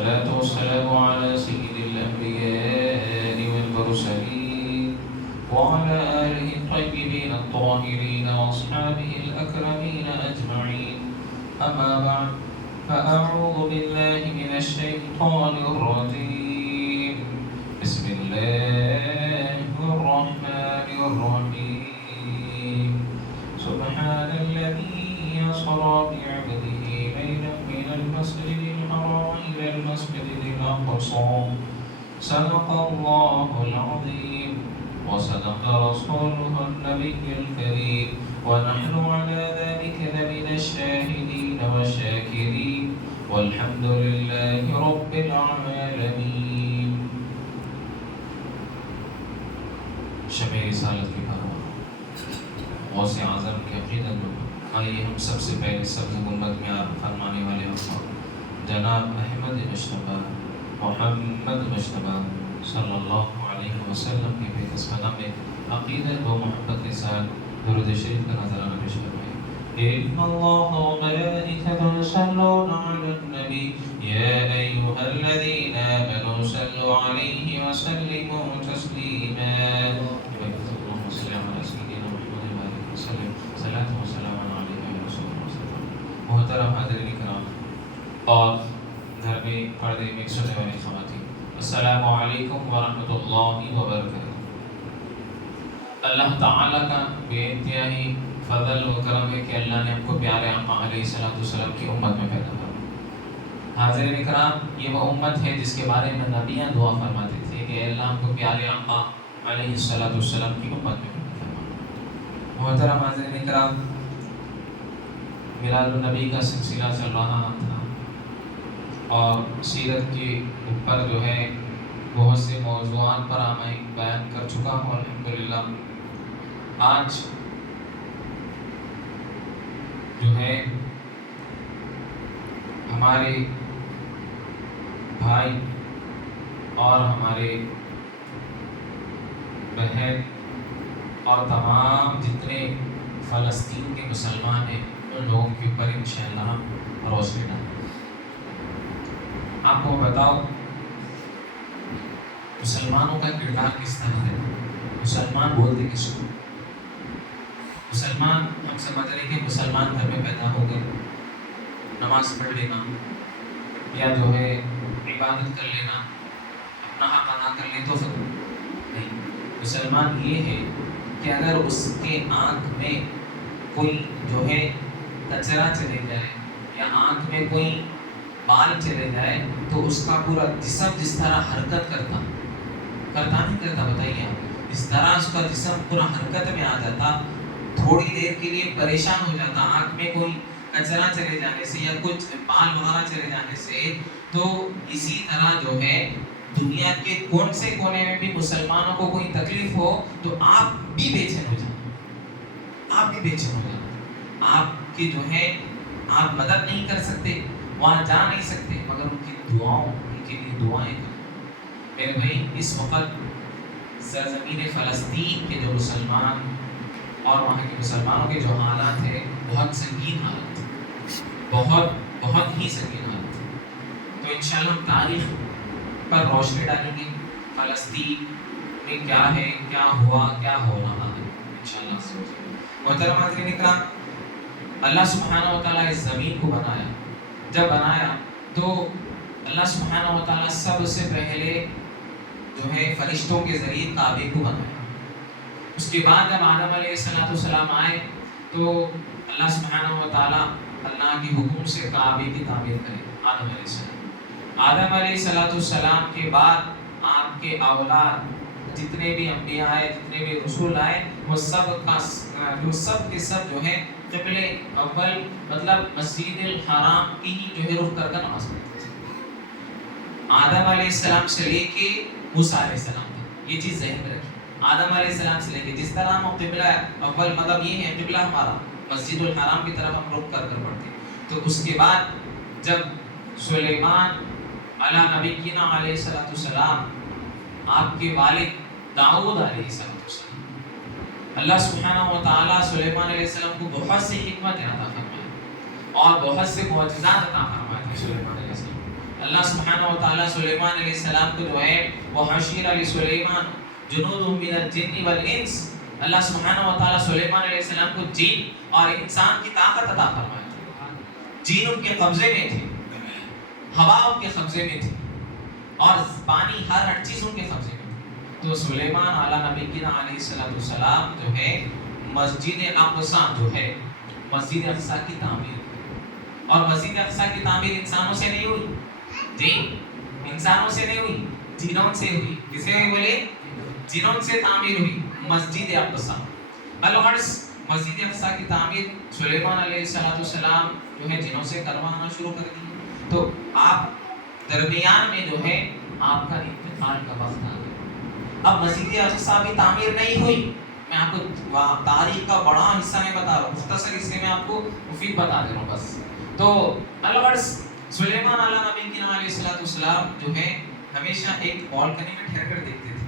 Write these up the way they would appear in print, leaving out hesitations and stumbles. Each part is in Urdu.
الصلاة والسلام على سيد الأنبياء والمرسلين وعلى آله الطيبين الطاهرين وأصحابه الأكرمين أجمعين. أما بعد، فأعوذ بالله من الشيطان الرجيم. بسم الله الرحمن الرحيم. سبحان الذي أسرى بعبده ليلا من المسجد الحرام إلى المسجد الأقصى. صدق الله العظيم وصدق رسوله النبي الكريم، ونحن على ذلك لمن الشاهدين والشاكرين، والحمد لله رب العالمين. شمع رسالت کی پرواہ غوث اعظم کے عقیدت میں آئیے ہم سب سے پہلے سبز گنبد میں فرمانے والے جناب احمد مجتبیٰ محمد مجتبیٰ صلی اللہ علیہ وسلم کے بقسمت میں عقیدت و محبت کے ساتھ درود شریف کا نظرانہ پیش فرمائیں. ان اللہ وملائکتہ یصلون علی النبی یا ایھا الذین آمنوا صلوا علیہ وسلموا تسلیما. اللهم صل علی سیدنا محمد وآلہ وسلم صلاۃ و سلام علیہ رسول اللہ. محترم حاضرین کرام اور گھر میں پردے میں سننے والی خواتین، السلام علیکم ورحمۃ اللہ وبرکاتہ. اللہ تعالیٰ کا بے انتہائی فضل و کرم ہے کہ اللہ نے ہم کو پیارے آقا علیہ الصلوۃ والسلام کی امت میں پیدا کیا. حاضرین کرام، یہ وہ امت ہے جس کے بارے میں نبیاں دعا فرماتے تھے کہ اے اللہ ہم کو پیارے آقا علیہ الصلوۃ والسلام کی امت میں پیدا فرما. محترم حاضرین کرام، میلاد النبی کا سلسلہ چل رہا تھا اور سیرت کے اوپر جو ہے بہت سے موضوعات پر میں بیان کر چکا ہوں الحمدللہ. آج جو ہے ہمارے بھائی اور ہمارے بہن اور تمام جتنے فلسطین کے مسلمان ہیں ان لوگوں کے اوپر انشاءاللہ روشنی ڈالیں. آپ کو بتاؤ مسلمانوں کا کردار کس طرح ہے. مسلمان بولتے کس کو؟ مسلمان ہم سمجھ رہے کہ مسلمان گھر میں پیدا ہو گئے، نماز پڑھ لینا یا جو ہے عبادت کر لینا، اپنا حق ادا کر لے تو سب نہیں. مسلمان یہ ہے کہ اگر اس کے آنکھ میں کوئی جو ہے کچرا چلے جائے یا آنکھ میں کوئی بال چلے جائے تو اس کا پورا جسم جس طرح حرکت کرتا نہیں کرتا، بتائیے آپ، اس طرح اس کا جسم پورا حرکت میں آ جاتا، تھوڑی دیر کے لیے پریشان ہو جاتا آنکھ میں کوئی کچرا چلے جانے سے یا کچھ بال وغیرہ چلے جانے سے. تو اسی طرح جو ہے دنیا کے کون سے کونے میں بھی مسلمانوں کو کوئی تکلیف ہو تو آپ بھی بے چین ہو جاتے، آپ کی جو ہے آپ مدد نہیں کر سکتے، وہاں جا نہیں سکتے، مگر ان کے لیے دعائیں کریں. میرے بھائی، اس وقت سرزمین فلسطین کے جو مسلمان اور وہاں کے مسلمانوں کے جو حالات ہیں بہت سنگین حالت، بہت ہی سنگین حالت. تو انشاءاللہ ہم تاریخ پر روشنی ڈالیں گے، فلسطین میں کیا ہے، کیا ہوا، کیا ہو رہا ہے انشاءاللہ. محترم حاضرین اکرام، اللہ سبحانہ و تعالیٰ اس زمین کو بنایا. جب بنایا تو اللہ سبحانہ و تعالیٰ سب سے پہلے جو ہے فرشتوں کے ذریعے کعبے کو بنایا. اس کے بعد جب آدم علیہ السلام آئے تو اللہ سبحانہ و تعالیٰ اللہ کے حکم سے کعبے کی تعمیر کرے. آدم علیہ السلام کے بعد آپ کے اولاد جتنے بھی انبیاء آئے، جتنے بھی رسول آئے، وہ سب کے سب جو ہے قبل اول مطلب مسجد الحرام کی جو ہے رخ کر نماز پڑھتے تھے. آدم علیہ السلام سے لے کے موسیٰ علیہ السلام تک یہ چیز ذہن میں رکھیں. آدم علیہ السلام سے لے کے جس طرح ہم قبلہ اول مطلب یہ ہے قبلہ ہمارا مسجد الحرام کی طرف ہم رخ کر پڑھتے. تو اس کے بعد جب سلیمان علی نبینا علیہ السلام آپ کے والد داؤد علیہ السلام، اللہ سبحانہ و تعالیٰ سلیمان علیہ السلام کو بہت سی حکمت عطا فرمائے اور بہت سے معجزات عطا فرمائے تھے سلیمان علیہ السلام. اللہ سبحانہ و تعالیٰ سلیمان علیہ السلام کو جو ہے وہ حشیر علی سلیمان جنود من الجن والانس، اللہ سبحانہ و تعالیٰ سلیمان علیہ السلام کو جن اور انسان کی طاقت عطا فرمایا. جن ان کے قبضے میں تھے، ہوا ان کے قبضے میں تھی، اور پانی ہر چیز ان کے قبضے میں تھی. تو سلیمان علیہ نبی علیہ السلام جو ہے مسجد اقصی جو ہے مسجد اقصی کی تعمیر، اور مسجد اقصی کی تعمیر انسانوں سے نہیں ہوئی، جی انسانوں سے نہیں ہوئی، جنوں سے ہوئی. کسے ہوئی بولے؟ جنوں سے تعمیر ہوئی مسجد اقصی. الغرض مسجد اقصی کی تعمیر سلیمان علیہ السلام جو ہے جنوں سے کروانا شروع کر دی. تو آپ درمیان میں جو ہے آپ کا انتقال کا وقت آ گیا. اب مسجد اقصی بھی تعمیر نہیں ہوئی. میں آپ کو تاریخ کا بڑا حصہ میں بتا رہا ہوں، مختصر حصے میں آپ کو مفید بتا دے رہا ہوں بس. تو الغرض سلیمان علیہ نبی علیہ السلام جو ہے ہمیشہ ایک بالکنی میں ٹھہر کر دیکھتے تھے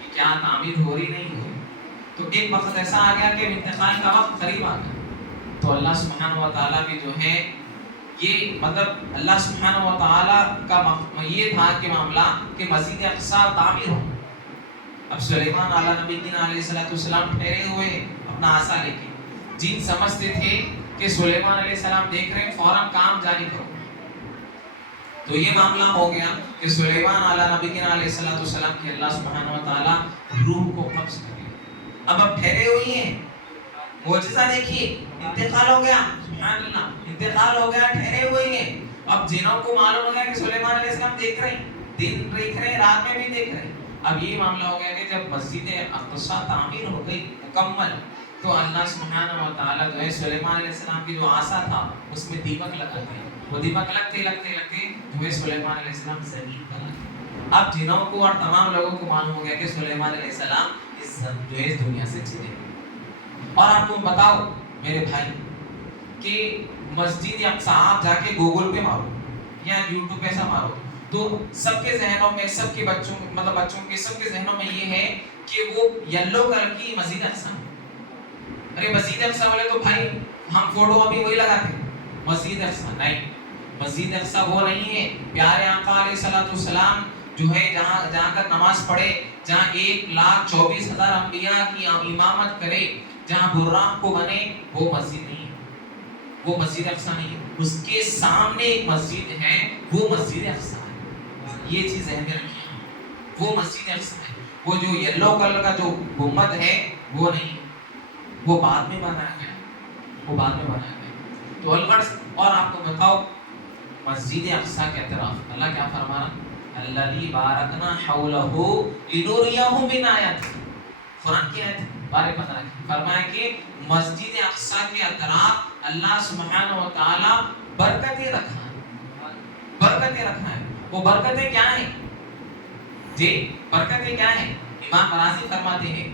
کہ کیا تعمیر ہو رہی نہیں ہو رہی. تو ایک وقت ایسا آ گیا کہ انتقال کا وقت قریب آ گیا. تو اللہ سبحانہ و تعالیٰ بھی جو ہے یہ مطلب اللہ سبحانہ و تعالیٰ کا یہ تھا کہ معاملہ کہ مسجد اقصی تعمیر ہو. اب سلیمان علیہ نبی علیہ السلام ٹھہرے ہوئے اپنا عصا لے کے. جن سمجھتے تھے کہ سلیمان علیہ السلام دیکھ رہے ہیں فوراً کام جاری کرو. تو یہ معاملہ ہو گیا کہ سلیمان علیہ نبی علیہ السلام کی اللہ سبحانہ و تعالیٰ روح کو قبض کر لیا. اب ٹھہرے ہوئی ہیں، معجزہ دیکھیے، انتقال ہو گیا. سبحان اللہ، انتقال ہو گیا، ٹھہرے ہوئے ہیں. اب جنوں کو معلوم ہو گیا کہ سلیمان علیہ السلام دیکھ رہے ہیں، دن دیکھ رہے ہیں، رات میں بھی دیکھ رہے ہیں. اب یہ معاملہ ہو گیا کہ جب مسجد اقصی تعمیر ہو گئی مکمل، تو اللہ سبحانہ و تعالیٰ جو ہے سلیمان علیہ السلام کی جو عصا تھا اس میں دیمک لگا دیا. وہ دیمک لگتے لگتے لگتے جو ہے سلیمان علیہ السلام زمین پر آ گئے. اب جنوں کو اور تمام لوگوں کو معلوم ہو گیا کہ سلیمان علیہ السلام جو ہے اس دنیا سے چلے گئے. اور آپ کو بتاؤ میرے بھائی کہ مسجد اقصی آپ جا کے گوگل پہ مارو یا یوٹیوب پہ ایسا مارو تو سب کے ذہنوں میں، سب کے بچوں مطلب بچوں کے سب کے ذہنوں میں یہ ہے کہ وہ یلو کلر کی مسجد اقصی. ارے مسجد اقصی والے تو بھائی ہم فوٹو ابھی وہی لگاتے ہیں. مسجد اقصی نہیں، مسجد اقصی وہ نہیں ہے. پیارے آقا علیہ السلام جو ہے جہاں کر نماز پڑھے، جہاں 1,24,000 انبیاء کی امامت کرے، جہاں براق کو بنے، وہ مسجد نہیں ہے، وہ مسجد اقصی نہیں ہے. اس کے سامنے ایک مسجد ہے، وہ مسجد اقصی ہے. یہ چیز ذہن میں رکھیے، وہ مسجد اقصی ہے. وہ جو یلو کلر کا جو گنبد ہے وہ نہیں، وہ بعد میں بنایا گیا، وہ بعد میں بنایا گیا. تو الغرض اور آپ کو بتاؤ مسجد اقصی کے اطراف اللہ کیا فرما رہا؟ الذی بارکنا حولہ لنریہ من آیاتہ. قرآن کی آیت بارے پتہ رکھیں، فرمایا کہ مسجد اقصی کے اطراف اللہ سبحانہ و تعالی برکتیں رکھا ہے، برکتیں رکھا ہے. وہ برکتیں کیا ہیں؟ جی برکتیں کیا ہیں؟ امام رازی فرماتے ہیں،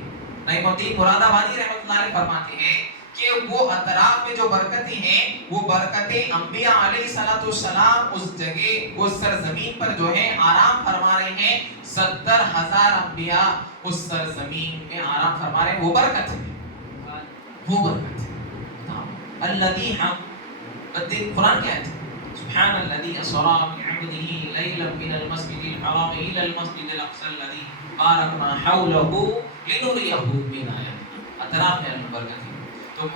نعیم الدین مراد آبادی رحمۃ اللہ علیہ فرماتے ہیں کہ وہ اطراف میں جو برکتیں ہیں وہ برکتیں انبیاء علیہ السلام اس جگہ اس سرزمین پر جو ہے آرام فرما رہے ہیں. 70,000 انبیاء اس سرزمین میں آرام فرما رہے ہیں. وہ برکت ہے، وہ برکت ہے. الذی ہم قرآن کیا ہے؟ سبحان الذی اسری بعبده لیلا من المسجد الحرام الى المسجد الاقصى الذی بارکنا حولہ لنریہ من آیاتنا. اطراف میں برکت ہے. تو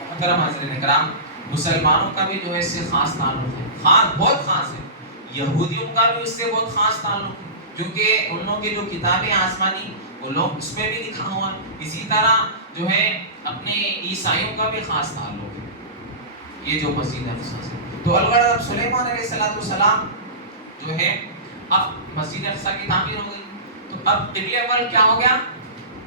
محترم حضرات اکرام، مسلمانوں کا بھی جو ہے اس سے خاص تعلق ہے، خاص بہت خاص ہے. یہودیوں کا بھی اس سے بہت خاص تعلق ہے، کیونکہ ان لوگوں کی جو کتابیں آسمانی وہ لوگ اس میں بھی لکھا ہوا. اسی طرح جو ہے اپنے عیسائیوں کا بھی خاص تعلق ہے یہ جو مسجد اقصی ہے. تو الغرض اب سلیمان علیہ السلام جو ہے اب مسجد اقصی کی تعمیر ہو گئی. تو اب قبلہ اول کیا ہو گیا؟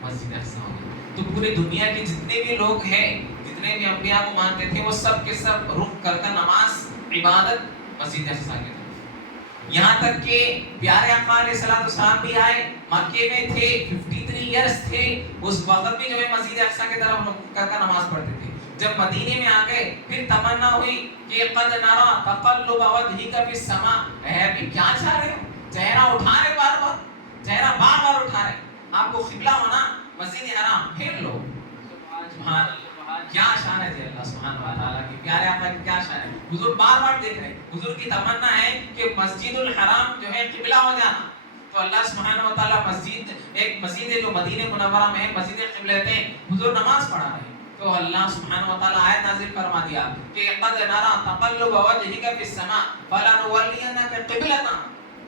مسجد اقصی ہو گیا. تو پوری دنیا کے جتنے بھی لوگ ہیں، جتنے بھی انبیاء کو مانتے تھے، وہ سب کے سب رخ کر نماز عبادت مسجد اقصی کی طرف. یہاں تک کہ پیارے آقا علیہ السلام بھی آئے، مکے میں تھے، 53 ایئرز تھے، اس وقت بھی جو ہے مسجد اقصی کی طرف رخ کر نماز پڑھتے تھے. جب مدینے میں آ گئے پھر تمنا ہوئی کہ قد نرا تقلب وجهک فی السماء. اے ابھی کیا چاہ رہے ہو؟ چہرہ اٹھا رہے بار بار، چہرہ بار بار اٹھا رہے. آپ کو قبلہ ہونا مسجد حرام، پھر لو سبحان اللہ. کیا شان ہے جی اللہ سبحانہ و تعالیٰ کی، پیارے آقا کی کیا شان ہے. حضور بار بار دیکھ رہے ہیں، حضور کی تمنا ہے کہ مسجد الحرام جو ہے قبلہ ہو جانا. تو اللہ سبحانہ و تعالیٰ ایک مسجد ہے جو مدینہ منورہ میں ہے، مسجد قبلتین، حضور نماز پڑھا رہے ہیں. تو اللہ سبحانہ و تعالیٰ آیت نازل فرما دیا کہ قد نرى تقلب وجهك في السماء فلنولينك قبلة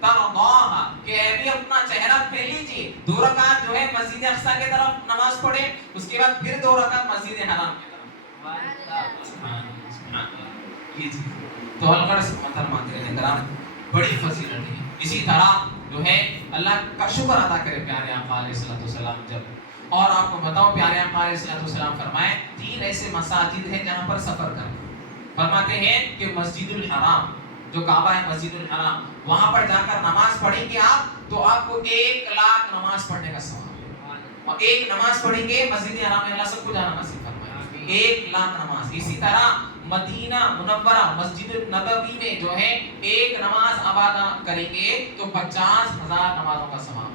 ترضاها، کہ اے بھی اپنا چہرہ پھیر لیجیے، 2 رکعت جو ہے مسجد اقصی کی طرف نماز پڑھیں، اس کے بعد پھر 2 رکعت مسجد حرام کی طرف. سبحان اللہ. یہ چیز تو الغرض محترم کرام بڑی فضیلت ہے. اسی طرح جو ہے اللہ کا شکر ادا کرے پیارے آقا علیہ الصلوۃ والسلام. جب اور آپ کو بتاؤ پیارے آقا علیہ الصلوۃ والسلام فرمائے 3 ایسے مساجد ہیں جہاں پر سفر کرنا. فرماتے ہیں کہ مسجد الحرام جو کعبہ ہے، مسجد الحرام، وہاں پر جا کر نماز پڑھیں گے آپ تو آپ کو 1,00,000 نماز پڑھنے کا ثواب. اور 1 نماز پڑھیں گے مسجد حرام میں، اللہ سب کو جانا نصیب فرمائے. 1,00,000 نماز. اسی طرح مدینہ منورہ مسجد النبوی میں جو ہے 1 نماز ادا کریں گے تو 50,000 نمازوں کا ثواب.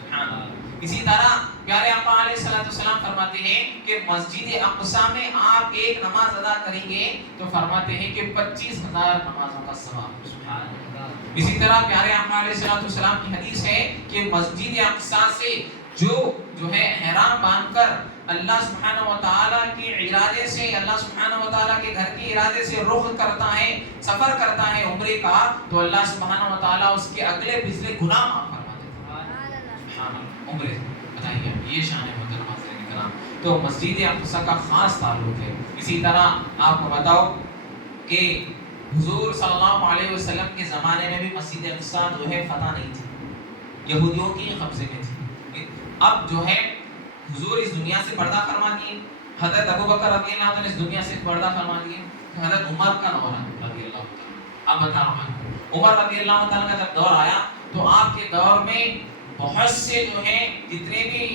سبحان اللہ. اسی طرح پیارے آقا علیہ الصلوۃ والسلام فرماتے ہیں کہ مسجد اقصی میں آپ 1 نماز ادا کریں گے تو فرماتے ہیں کہ 25,000 نمازوں کا ثواب. سبحان اللہ. اسی طرح پیارے آقا علیہ الصلوۃ والسلام کی حدیث ہے کہ مسجد اقصی سے جو ہے احرام باندھ کر اللہ سبحانہ و تعالیٰ کے ارادے سے، اللہ سبحانہ و تعالیٰ کے گھر کے ارادے سے رخ کرتا ہے، سفر کرتا ہے عمرے کا، تو اللہ سبحانہ و تعالیٰ اس کے اگلے پچھلے گناہ معاف فرما دیتا ہے. سبحان اللہ. عمرے بتائیے یہ شان ہے محترم حضرات کرام. تو مسجد اقصی کا خاص تعلق ہے. اسی طرح آپ کو بتاؤ کہ حضور صلی اللہ علیہ وسلم کے زمانے میں بھی مسجد اقصی جو ہے فتح نہیں تھی، یہودیوں کی قبضے میں تھی. اب جو ہے حضور اس دنیا سے پردہ فرما دیے، حضرت ابوبکر رضی اللہ عنہ اس دنیا سے پردہ فرما دیے، حضرت عمر کا دور ہے رضی اللہ عنہ. اب بتا رہا ہوں عمر رضی اللہ عنہ کا جب دور آیا تو آپ کے دور میں بہت سے جو ہیں جتنے بھی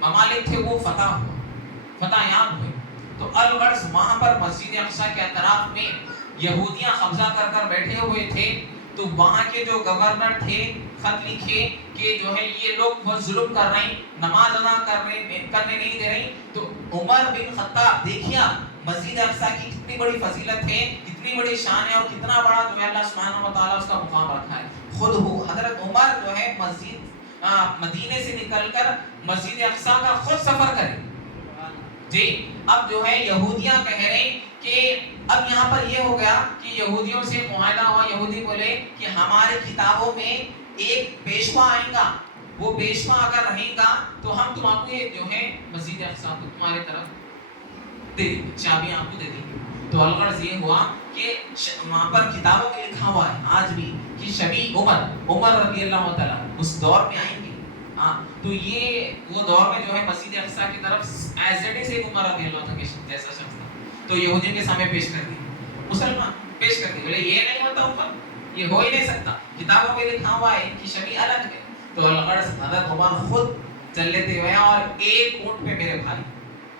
ممالک تھے وہ فتح یاب ہوئے. تو الغرض وہاں پر مسجد اقصی کے اطراف میں یہودیاں قبضہ کر بیٹھے ہوئے تھے. تو وہاں کے جو گورنر تھے خط لکھے کہ جو ہے یہ لوگ بہت ظلم کر رہے ہیں، نماز ادا کرنے نہیں دے رہے. تو عمر بن خطاب دیکھیے مسجد اقصی کی کتنی بڑی فضیلت ہے، کتنی بڑی شان ہے اور کتنا بڑا جو ہے اللہ سبحانہ و تعالیٰ اس کا مقام رکھا ہے. خود حضرت عمر جو ہے مدینے سے نکل کر مسجد اقصی کا خود سفر کرے. جی اب جو ہے یہودیاں کہہ رہے ہیں کہ اب یہاں پر یہ ہو گیا کہ یہودیوں سے معاہدہ ہوا. یہودی بولے کہ ہمارے کتابوں میں ایک پیشوا آئے گا، وہ پیشوا اگر رہے گا تو ہم تم آپ کو جو ہے مسجد اقصی کو تمہارے طرف دے دیں، چابیاں آپ کو دے دیں گے. تو الغرض یہ ہوا کہ وہاں پر کتابوں میں لکھا ہوا ہے آج بھی کہ شبی عمر رضی اللہ تعالیٰ اس دور میں آئیں گے. تو یہ وہ دور میں جو ہے مسجد اقصی کی طرف ایز اٹ از ایک عمر رضی اللہ عنہ جیسا شخص تھا. تو یہودیوں کے سامنے پیش کر دی، مسلمان پیش کر دی، بولے یہ نہیں ہوتا عمر، یہ ہو ہی نہیں سکتا، کتابوں میں لکھا ہوا ہے ان کی شبیہ الگ ہے. تو الغرض حضرت عمر خود چل لیتے ہوئے اور ایک اونٹ پہ میرے بھائی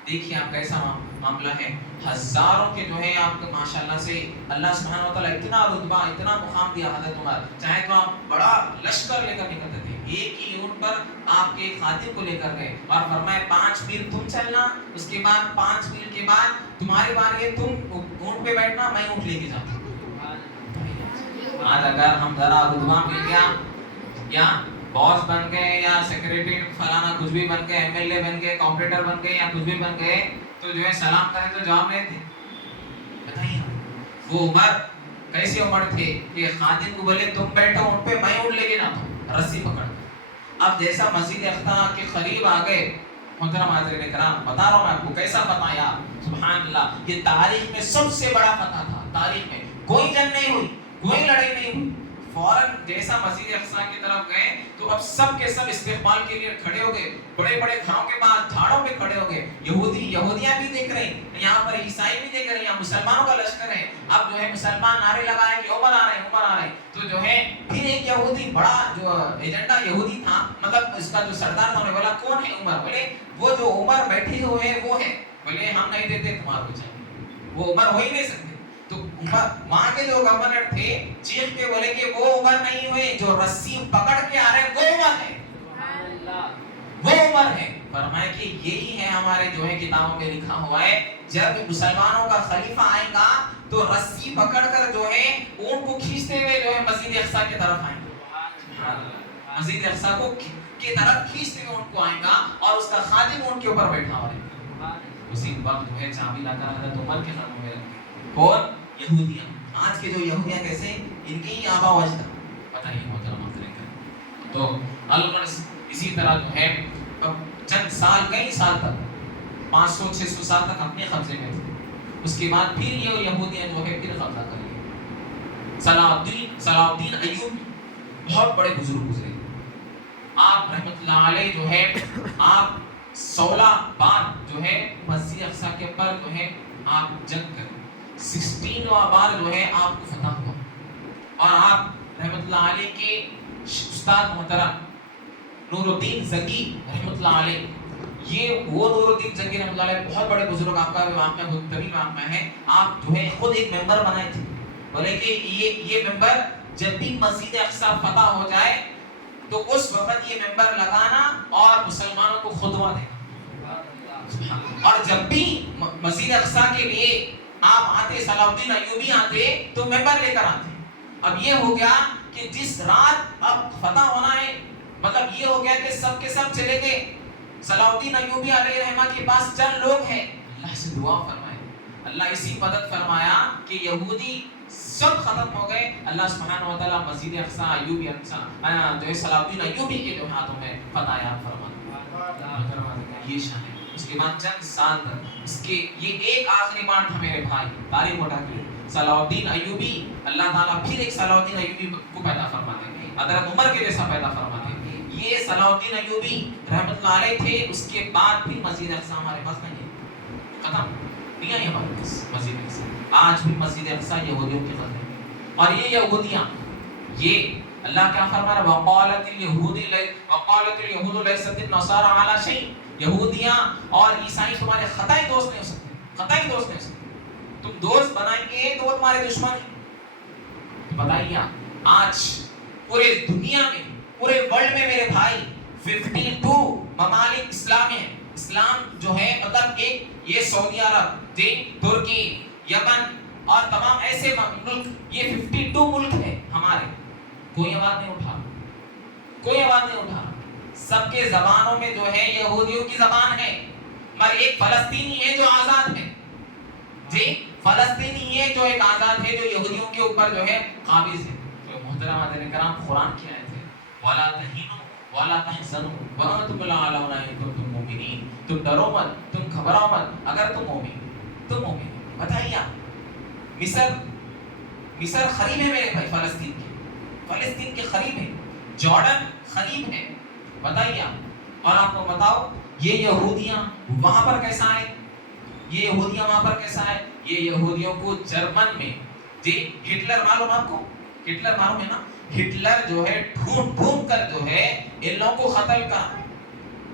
دیکھیے آپ کیسا معاملہ ہے. ہزاروں کے جو ہے آپ کو ماشاءاللہ سے اللہ سبحانہ و تعالیٰ اتنا رتبہ اتنا مقام دیا حضرت عمر، چاہے تو آپ بڑا لشکر لے کر نکلتے تھے، ایک ہی اونٹ پر آپ کے خادم کو لے کر گئے اور فرمائے 5 میل تم چلنا، اس کے بعد 5 میل کے بعد تمہاری باری ہے، تم اونٹ پہ بیٹھنا، میں اونٹ لے کے جاتا ہوں. آج اگر ہم ذرا رتبہ مل گیا یا باس بن گئے یا سیکریٹری فلانا کچھ بھی بن گئے، ایم ایل اے بن گئے، کارپوریٹر بن گئے یا کچھ بھی بن گئے تو جو ہے سلام کریں تو جواب نہیں تھے. بتائیے وہ عمر کیسے عمر تھے کہ خادم کو بولے تم بیٹھو اونٹ پہ، میں اونٹ لے کے جاتا ہوں رسی پکڑ کر. اب جیسا مسجد اقصی کے قریب آ گئے محترم حاضرین کرام، بتا رہا ہوں میں آپ کو کیسا فتح یا سبحان اللہ. یہ تاریخ میں سب سے بڑا فتح تھا. تاریخ میں کوئی جنگ نہیں ہوئی، کوئی لڑائی نہیں ہوئی. فوراً جیسا مسجد اقصی کی طرف گئے تو اب سب کے سب استقبال کے لیے کھڑے ہو گئے، بڑے بڑے گھروں کے پاس جھاڑوں پہ کھڑے ہو گئے. یہودیاں بھی دیکھ رہے ہیں، یہاں پر عیسائی بھی دیکھ رہے ہیں، یہاں مسلمانوں کا لشکر ہے. اب جو ہے مسلمان نعرے لگا رہے کہ عمر آ رہے ہیں، عمر آ رہے ہیں. تو جو ہے پھر ایک یہودی بڑا جو ایجنڈا یہودی تھا، مطلب اس کا جو سردار تھا، انہیں بولا کون ہے عمر؟ بولے وہ جو عمر بیٹھے ہوئے ہیں وہ ہے. بولے ہم نہیں دیتے تمہارے کو چاہیے، وہ عمر ہو ہی نہیں سکتے. تو وہاں کے جو گورنر تھے چیخ کے بولے کہ وہ عمر نہیں ہوئے، جو رسی پکڑ کے آ رہے ہیں وہ عمر ہے، وہ عمر ہے. فرمایا کہ یہی ہے ہمارے جو ہے کتابوں میں لکھا ہوا ہے جب مسلمانوں کا خلیفہ آئے گا تو رسی پکڑ کر جو ہے اونٹ کو کھینچتے ہوئے جو ہے مسجد اقصی کی طرف آئیں گے، مسجد اقصی کو کی طرف کھینچتے ہوئے اونٹ کو آئے گا اور اس کا خادم اونٹ کے اوپر بیٹھا ہوا رہے گا۔ اسی وقت جو ہے چابی لا کر حضرت عمر کے قدموں میں رکھے۔ اور یہودیاں، آج کے جو یہودیاں کیسے، ان کی ہی آبا و اجداد پتہ ہی محترم کریں۔ تو الغرض اسی طرح جو ہے چند سال، کئی سال تک 500-600 سال تک اپنے قبضے میں تھے، اس کے بعد پھر یہ یہودیاں جو ہے پھر قبضہ کر لیے۔ صلاح الدین ایوبی بہت بڑے بزرگ گزرے، آپ رحمۃ اللہ علیہ جو ہے آپ 16 بار جو ہے مسجد اقصی کے اوپر جو ہے آپ جنگ کر 16واں بار جو ہے آپ کو فتح ہوا، اور آپ رحمۃ اللہ علیہ کے استاد محترم نور الدین زنگی رحمۃ اللہ علیہ، یہ وہ نور الدین زنگی رحمۃ اللہ علیہ بہت بڑے بزرگ، آپ کا بھی واقعہ بہت طویل واقعہ ہے، آپ جو ہے خود ایک ممبر بنائے تھے، بولے کہ یہ ممبر جب بھی مسجد اقصی فتح ہو جائے تو اس وقت یہ ممبر لگانا اور مسلمانوں کو خطبہ دینا، اور جب بھی مسجد اقصی کے لیے آپ آتے، صلاح الدین ایوبی آتے تو ممبر لے کر آتے۔ اب یہ ہو گیا کہ جس رات اب فتح ہونا ہے، مطلب یہ ہو گیا کہ سب کے سب چلے گئے، صلاح الدین ایوبی علیہ رحمہ کے پاس چند لوگ ہیں، اللہ سے دعا فرمائے، اللہ اسی مدد فرمایا کہ یہودی سب ختم ہو گئے، اللہ سبحانہ و تعالیٰ مسجد اقصی ایوبی جو ہے صلاح الدین ایوبی کے جو ہاتھوں میں فتح یاب فرما۔ یہ شان ہے۔ اس کے بعد چند سال تک اس کے یہ ایک آخری بات تھا میرے بھائی، باری موٹا کی صلاح الدین ایوبی، اللہ تعالیٰ پھر ایک صلاح الدین ایوبی کو پیدا فرماتے ہیں، حضرت عمر کے جیسا پیدا فرماتے ہیں۔ یہ صلاح الدین ایوبی رحمۃ اللہ علیہ تھے، اس کے بعد بھی مسجد اقصی ہمارے پاس نہیں ہے، ختم نہیں ہے ہمارے پاس مسجد اقصی، آج بھی مسجد اقصی یہودیوں کے قدر ہے۔ اور یہ یہودیاں، یہ اللہ کیا فرما رہا ہے، وقالت اليهود ليست النصارى على شيء، یہودیاں اور عیسائی تمہارے خطائی دوست نہیں ہو سکتے، خطائی دوست نہیں ہو سکتے، تم دوست بنائیں گے تو وہ تمہارے دشمن ہیں۔ بتائیے آج پورے دنیا میں، پورے ورلڈ میں میرے بھائی 52 ممالک اسلامی ہیں، اسلام جو ہے مطلب ایک یہ سعودی عرب، ترکی، یمن اور تمام ایسے ملک، یہ 52 ملک ہیں ہمارے، کوئی آواز نہیں اٹھا، کوئی آواز نہیں اٹھا، سب کے زبانوں میں جو ہے یہودیوں کی زبان ہے، مگر ایک فلسطینی ہے جو آزاد ہے، جی فلسطینی ہے جو ایک آزاد ہے، جو یہودیوں کے اوپر جو ہے قابض ہے۔ تو محترم حضرات کرام، قرآن کی آیت ہے وَلَا تَهِنُوا وَلَا تَحْزَنُوا وَأَنْتُمُ الْأَعْلَوْنَ إِن كُنتُم مُؤْمِنِينَ، تم ڈرو مت، تم گھبراؤ مت اگر تم مومن۔ بتائیے مصر قریب ہے میرے بھائی، فلسطین کے قریب ہے، جارڈن قریب ہے، بتائیے۔ اور آپ کو بتاؤ یہ یہودیاں وہاں پر کیسا ہے، یہ یہودیاں وہاں پر کیسا ہے، یہ یہودیوں کو جرمن میں، جی ہٹلر معلوم آپ کو، ہٹلر معلوم ہے نا، ہٹلر جو ہے ڈھونڈ کر جو ہے ان لوگوں کو قتل کرا،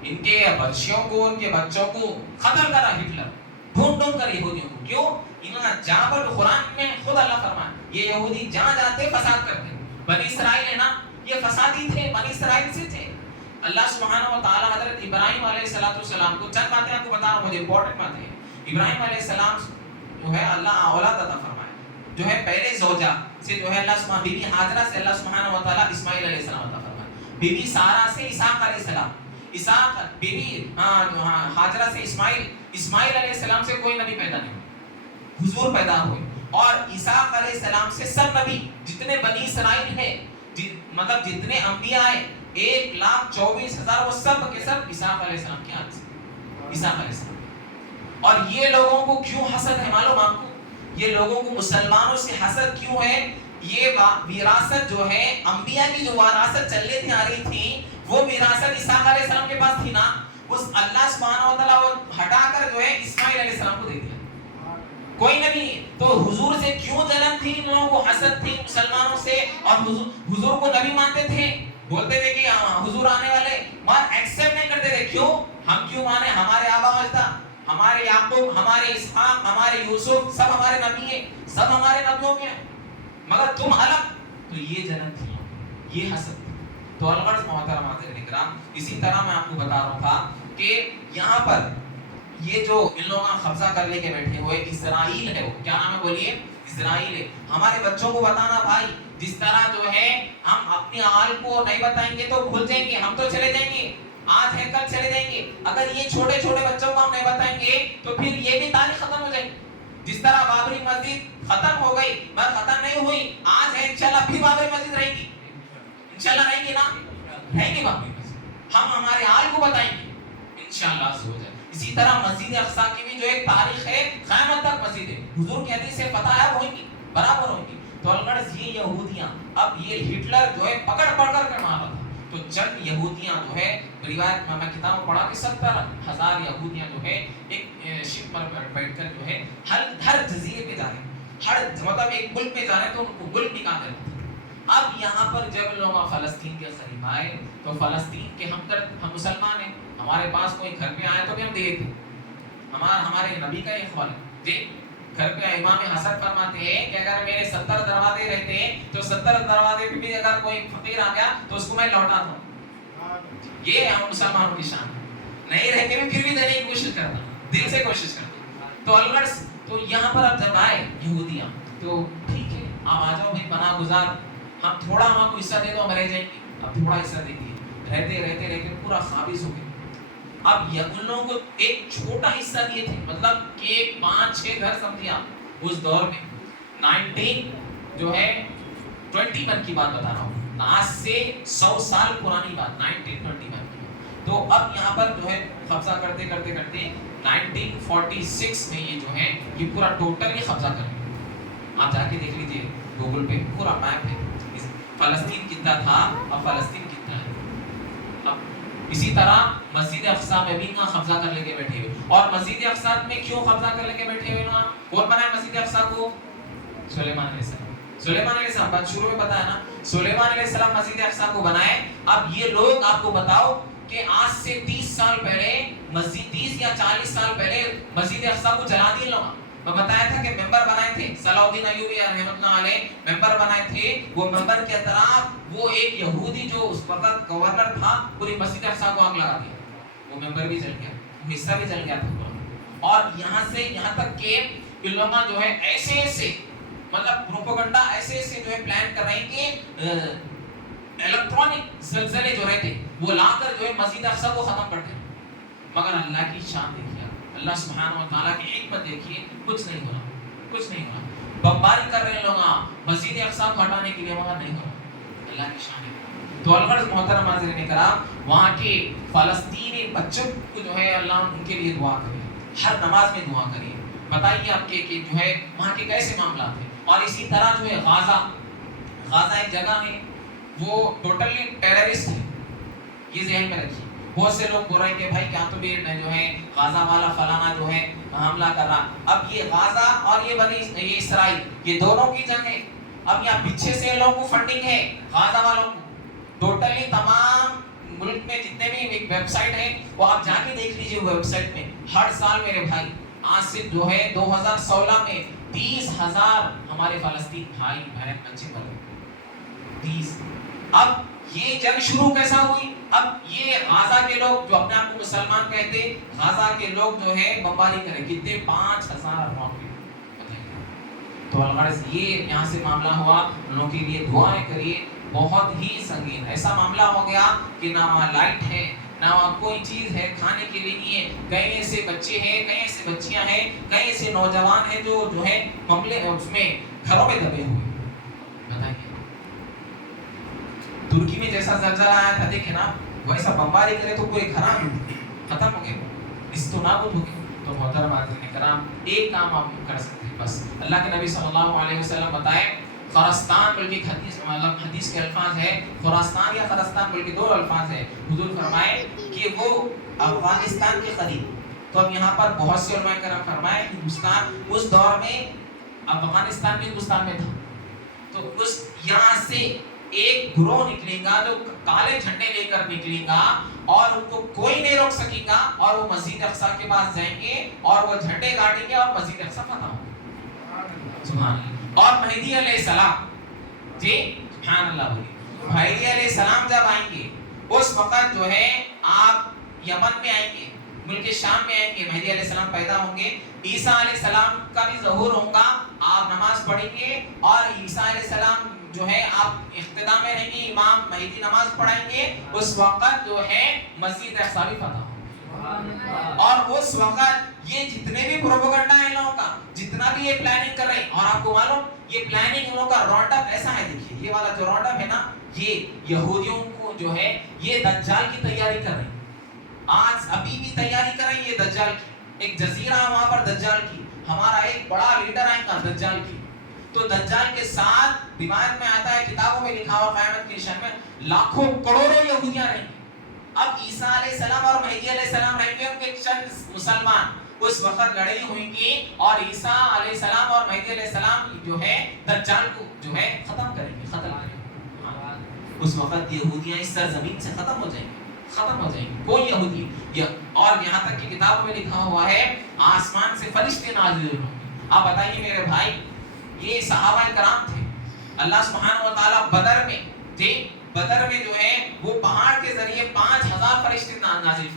ان کے بچیوں کو، ان کے بچوں کو قتل کرا ہٹلر، ڈھونڈ کر یہودیوں کو۔ کیوں؟ انہوں نے جہاں پر قرآن میں خود اللہ فرمایا یہ یہودی جہاں جاتے فساد کرتے، بنی اسرائیل ہے نا، یہ فسادی تھے، بنی اسرائیل سے تھے۔ اللہ سبحانہ و تعالی حضرت ابراہیم علیہ السلام کو، چند باتیں آپ کو بتا رہا ہوں، مجھے امپورٹنٹ باتیں ہیں۔ ابراہیم علیہ السلام جو ہے اللہ اولاد عطا فرمایا، جو ہے پہلے زوجہ سے جو ہے اللہ سبحانہ، بی بی ہاجرہ سے اللہ سبحانہ و تعالی اسماعیل علیہ السلام عطا فرمایا، بی بی سارہ سے اسحاق علیہ السلام، اسحاق بی بی ہاجرہ سے اسماعیل علیہ السلام سے کوئی نبی پیدا نہیں، حضور پیدا ہوئے، اور اسحاق علیہ السلام سے سب نبی جتنے بنی اسرائیل ہیں، مطلب جتنے انبیاء ہیں 1,24,000 وہ سب کے سب اسحاق علیہ السلام کے ہاتھ سے، اسحاق علیہ السلام۔ اور یہ لوگوں کو کیوں حسد ہے معلوم آپ کو، یہ لوگوں کو مسلمانوں سے حسد کیوں ہے؟ یہ وراثت جو ہے انبیاء کی جو وراثت چلے تھی آ رہی تھی، وہ وراثت اسحاق علیہ السلام کے پاس تھی نا، اس اللہ سبحانہ و تعالیٰ وہ ہٹا کر جو ہے اسماعیل علیہ السلام کو دے دیا، کوئی نبی۔ تو حضور سے کیوں جلن تھی ان لوگوں کو، حسد تھی مسلمانوں سے، اور حضور کو نبی مانتے تھے، بولتے تھے کہ حضور آنے والے، مگر ایکسپٹ نہیں کرتے تھے۔ کیوں؟ ہم کیوں مانے؟ ہمارے آبا و اجداد، ہمارے یعقوب، ہمارے اسحاق، ہمارے یوسف، سب ہمارے نبی ہیں، سب ہمارے نبیوں کے ہیں، مگر تم الگ۔ تو یہ جلن تھی، یہ حسد تھی۔ تو الغرض محترم حضرات کرام، اسی طرح میں آپ کو بتا رہا تھا کہ یہاں پر یہ جو ان لوگوں کا قبضہ کر لے کے بیٹھے ہوئے اسرائیل ہے، وہ کیا نام ہے بولیے؟ اسرائیل ہے. ہمارے بچوں کو بتانا بھائی، جس طرح جو ہے ہم اپنے آل کو نہیں بتائیں گے تو بھول جائیں گے، ہم تو چلے جائیں گے، آج ہے کل چلے جائیں گے. اگر یہ چھوٹے چھوٹے بچوں کو ہم نہیں بتائیں گے تو پھر یہ بھی تاریخ ختم ہو جائے گی. جس طرح بابری مسجد ختم ہو گئی مگر ختم نہیں ہوئی، آج ہے انشاءاللہ پھر بابری مسجد رہے گی، انشاءاللہ رہے گی نا، رہے گی بابری مسجد. ہم ہمارے آل کو بتائیں گے انشاءاللہ سے ہو جائے. اسی طرح مسجد اقصی کی بھی جو ایک تاریخ ہے، قیامت تک مسجد ہے. حضور کی حدیث سے پتہ ہے ہوئیں گی، برابر ہوئیں گی. تو الغرض یہ یہودیاں، اب یہ ہٹلر جو ہے پکڑ کر کے مارا تھا، تو چند یہودیاں جو ہے روایت میں کتاب پڑھا کہ 70,000 یہودیاں جو ہے ایک شپ پر بیٹھ کر جو ہے ہر جزیرے پہ جا رہے ہیں، ہر مطلب ایک ملک میں جا رہے ہیں تو ان کو ملک نکال دیتے تھے. اب یہاں پر جب لوگ فلسطین کے قریب آئے تو فلسطین کے ہم مسلمان ہیں، ہمارے پاس کوئی گھر پہ آئے تو بھی ہم دے دیتے. ہمارے نبی کا یہ قول ہے جی. گھر پہ امام حسن فرماتے ہیں کہ اگر میرے 70 دروازے رہتے ہیں تو 70 دروازے پہ بھی اگر کوئی فقیر آ گیا تو اس کو میں لوٹاتا ہوں. یہ ہم مسلمانوں کی شان ہے. نہیں رہتے بھی پھر بھی دینے کی کوشش کرتا ہوں، دل سے کوشش کرتا ہوں. تو الغرض تو یہاں پر اب جب آئے یہودیاں تو ٹھیک ہے آپ آ جاؤ بھائی بنا گزار، ہم تھوڑا ہم کو حصہ دے دو ہم رہ جائیں گے. اب تھوڑا حصہ دے دیے، رہتے پورا قابض ہو گئے. اب یہ ان لوگوں کو ایک چھوٹا حصہ دیے تھے، مطلب کہ 5-6 گھر سمجھیا اس دور میں. 19 جو ہے 21 کی بات بتا رہا ہوں، آج سے 100 سال پرانی بات، 1921 کی. تو اب یہاں پر جو ہے قبضہ کرتے 1946 میں یہ جو ہے یہ پورا ٹوٹل ہی قبضہ کر لیا. آپ جا کے دیکھ لیجئے گوگل پہ پورا میپ ہے فلسطین کتنا تھا اب فلسطین کتنا ہے. اب اسی طرح مسجد اقصی میں بھی کہاں قبضہ کر لے کے بیٹھے ہوئے. اور مسجد اقصی میں کیوں قبضہ کر لے کے بیٹھے ہوئے نا؟ کون بنایا مسجد اقصی کو؟ سلیمان علیہ السلام. سلیمان علیہ السلام بات شروع میں پتا ہے نا، سلیمان علیہ السلام مسجد اقصی کو بنائے. اب یہ لوگ آپ کو بتاؤ کہ آج سے 30 سال پہلے مسجد 30 یا 40 سال پہلے مسجد اقصی کو جلا دیے لوگ. میں بتایا تھا کہ ممبر بنائے تھے صلاح الدین ایوبی رحمۃ اللہ علیہ، ممبر بنائے تھے. وہ ممبر کے اطراف وہ ایک یہودی جو اس وقت گورنر تھا پوری مسجد اقصی کو آگ لگا دیا. وہ ممبر بھی جل گیا، وہ حصہ بھی جل گیا تھا. اور یہاں سے یہاں تک کہ ان لوگ جو ہے ایسے مطلب پروپیگنڈا ایسے جو ہے پلان کر رہے ہیں کہ الیکٹرانک زلزلے جو رہتے وہ لا کر جو ہے مسجد اقصی کو ختم کر دیں. مگر اللہ کی شان دیکھیے، اللہ سبحانہ و تعالیٰ کی حکمت دیکھیے، کچھ نہیں ہونا. بمباری کر رہے لوگ مسجد اقصی کو ہٹانے کے لیے، مگر نہیں ہونا. اللہ کی شان ہے. تو الغرض محترم حاضرین کرام، وہاں کے فلسطینی بچوں کو جو ہے اللہ ان کے لیے دعا کرے، ہر نماز میں دعا کریے. بتائیے آپ کے کہ جو ہے وہاں کے کیسے معاملات ہیں. اور اسی طرح جو ہے غازہ ایک جگہ ہے، وہ ٹوٹلی ٹیررسٹ ہے. یہ ذہن میں رکھیے. بہت سے لوگ بول رہے ہیں کہ بھائی کیا تو بھی جو ہے غازہ والا فلانا جو ہے حملہ کر رہا. اب یہ غازہ اور یہ اسرائیل، یہ دونوں کی جنگ ہے. اب یہاں پیچھے سے لوگوں کو فنڈنگ ہے غازہ والوں کو. ٹوٹلی تمام ملک میں جتنے بھی ویب سائٹ ہیں وہ آپ جا کے دیکھ لیجیے. ویب سائٹ میں ہر سال میرے بھائی آج سے جو ہے 2016 میں 30,000 ہمارے فلسطین بھائی بہن بچے مرے. 30. اب یہ جنگ شروع کیسا ہوئی؟ اب یہ غازہ کے لوگ جو اپنے آپ کو مسلمان کہتے، غازہ کے لوگ جو ہے بمباری کرے کتنے 5,000 راکٹ. تو الغرض یہ یہاں سے معاملہ ہوا. ان لوگوں کے لیے دعائیں کریے. بہت ہی سنگین ایسا معاملہ ہو گیا کہ نہ وہاں لائٹ ہے، نہ وہاں کوئی چیز ہے کھانے کے لیے نہیں ہے. کئی ایسے بچے ہیں، کئی ایسے بچیاں ہیں، کئی ایسے نوجوان ہیں جو ہے اس میں گھروں میں دبے ہوئے. بتائیے ترکی میں جیسا زلزلہ آیا تھا دیکھیں نا، ویسا بمباری کرے تو پورے گھر ختم ہو گئے، اس تو نابود ہو گئے. تو محترم حاضرین کرام، ایک کام آپ کر سکتے ہیں بس. اللہ کے نبی صلی اللہ علیہ وسلم بتائے خرستان، بلکہ حدیث کے الفاظ ہے خرستان یا خرستان، بلکہ دو الفاظ ہے. حضور فرمائے کہ وہ افغانستان کے قریب. تو اب یہاں پر بہت سے علماء کرام فرمائے ہندوستان اس دور میں افغانستان بھی ہندوستان میں تھا. تو اس یہاں سے ایک گروہ نکلے گا جو کالے جھنڈے لے کر نکلے گا اور ان کو کوئی نہیں روک سکے گا، اور وہ مسجد اقصی کے پاس جائیں گے اور وہ جھنڈے گاڑیں گے اور مسجد اقصی فتح ہوگا. سبحان اللہ. اور مہدی علیہ السلام، جی سبحان اللہ بولیے، مہدی علیہ السلام جب آئیں گے اس وقت جو ہے آپ یمن میں آئیں گے. ملک شام میں آئیں گے، مہدی علیہ السلام پیدا ہوں گے، عیسیٰ علیہ السلام کا بھی ظہور ہوگا، آپ نماز پڑھیں گے اور عیسیٰ علیہ السلام جو ہے آپ اقتدا میں رہیں گے، امام مہدی نماز پڑھائیں گے، اس وقت جو ہے مسجد اقصی بھی فتح ہوگا۔ اور اس وقت یہ جتنے بھی پروپیگنڈا ہے لوگوں کا، جتنا بھی یہ پلاننگ کر رہے ہیں، اور آپ کو معلوم یہ پلاننگ ان لوگوں کا راؤنڈ اپ ایسا ہے، دیکھیے یہ والا جو راؤنڈ اپ ہے نا، یہ یہودیوں کو جو ہے یہ دجال کی تیاری کر رہے ہیں، آج ابھی بھی تیاری کر رہے ہیں یہ دجال کی، ایک جزیرہ ہے وہاں پر دجال کی، ہمارا ایک بڑا لیڈر آئے گا دجال کی، تو دجال کے ساتھ روایت میں آتا ہے، کتابوں میں لکھا ہوا قیامت کی شان میں لاکھوں کروڑوں یہودیاں رہیں گے۔ اب عیسیٰ علیہ السلام اور مہدی علیہ السلام رہیں گے، ان کے چند مسلمان اس وقت لڑائی ہوئیں گی، اور عیسیٰ علیہ السلام اور مہدی علیہ السلام جو ہے دجال کو جو ہے ختم کریں گے، ختم کریں گے۔ اس وقت یہودیاں اس سرزمین سے ختم ہو جائیں گے، ختم ہو جائیں گے، کوئی یہودی اور یہاں تک کہ کتابوں میں لکھا ہوا ہے آسمان سے فرشتے نازل ہوں گے۔ آپ بتائیے میرے بھائی، یہ صحابہ کرام تھے، اللہ سبحانہ و تعالیٰ بدر میں تھے، بدر میں جو ہے وہ پہاڑ کے ذریعے 5000 فرشتے نازل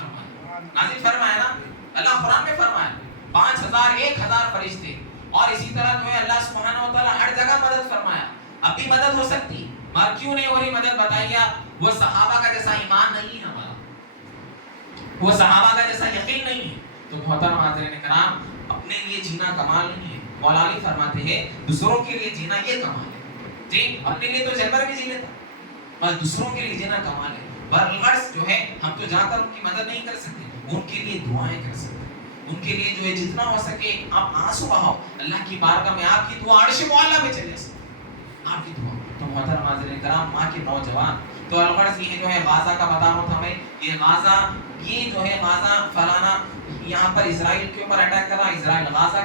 فرمائے نا، اللہ قرآن میں فرمایا 5000 1000 فرشتے، اور اسی طرح جو ہے اللہ سبحانہ و تعالیٰ ہر جگہ مدد فرمایا، اب بھی مدد ہو سکتی، مگر کیوں نہیں ہو رہی مدد؟ بتائیے آپ، وہ صحابہ کا جیسا ایمان نہیں ہے ہمارا، وہ صحابہ کا جیسا یقین نہیں ہے۔ تو محترم حاضرین کرام، اپنے لیے جینا کمال نہیں ہے، مولا علی فرماتے ہیں دوسروں کے لیے جینا یہ کمال ہے، جی اپنے لیے تو جانور بھی جی لیتا اور دوسروں کے لیے جینا کمال ہے۔ برعکس جو ہے ہم تو جا کر ان کی مدد نہیں کر سکتے، ان کے لیے دعائیں کر سکتے، ان کے لیے جو ہے جتنا ہو سکے آپ آنسو بہاؤ اللہ کی بارگاہ میں، آپ کی دعا عرش معلیٰ پہ چلے سکتے، آپ کی دعا۔ تو محترم حاضرین کرام، ماں کے نوجوان تو الغرض یہ جو ہے غازہ کا بتا رہا تھا میں، یہ غازہ، یہ جو ہے غازہ فلانا یہاں پر اسرائیل کے اوپر اٹیک کر رہا، اسرائیل غازہ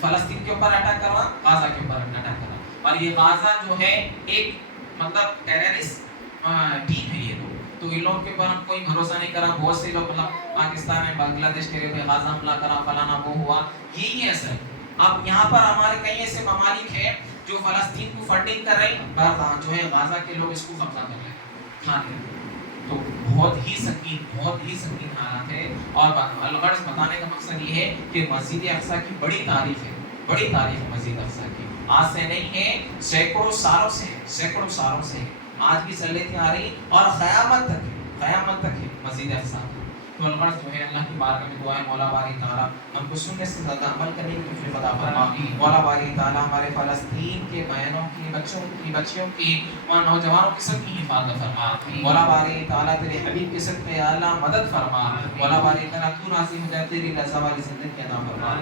فلسطین کے اوپر اٹیک کر رہا، غازہ کے اوپر اٹیک کر رہا، اور یہ غازہ جو ہے ایک مطلب ٹیررسٹ ٹیم ہے یہ لوگ، تو ان لوگوں کے اوپر ہم کوئی بھروسہ نہیں کرا، بہت سے لوگ مطلب پاکستان میں بنگلہ دیش کے لیے غازہ حملہ کرا، فلانا وہ ہوا، یہی ہے اصل۔ اب یہاں پر ہمارے کئی ایسے ممالک ہیں جو فلسطین کو فنڈنگ کر رہے ہیں، جو ہے غازہ کے لوگ اس کو قبضہ کر رہے ہیں، کھا رہے ہیں، تو بہت ہی سنگین حالات ہے۔ اور الغرض بتانے کا مقصد یہ ہے کہ مسجد اقصی کی بڑی تاریخ ہے، بڑی تاریخ ہے مسجد اقصی کی، آج سے نہیں ہے، سینکڑوں سالوں سے ہے، آج بھی چلتی آ رہی اور قیامت تک ہے مسجد اقصی۔ تو الغرض جو ہے اللہ کی بارگاہ میں دعا ہے مولا باری تعالیٰ ہم کو سننے سے زیادہ عمل کرنے کی توفیق عطا فرما، مولا باری تعالیٰ ہمارے فلسطین کے بہنوں کی، بچیوں کی اور نوجوانوں کی سب کی حفاظت فرما، مولا باری تعالیٰ تیرے حبیب کے صدقے یا اللہ مدد فرما، مولا باری تعالیٰ تو راضی ہو جائے، تیری رضا والی زندگی عطا فرما،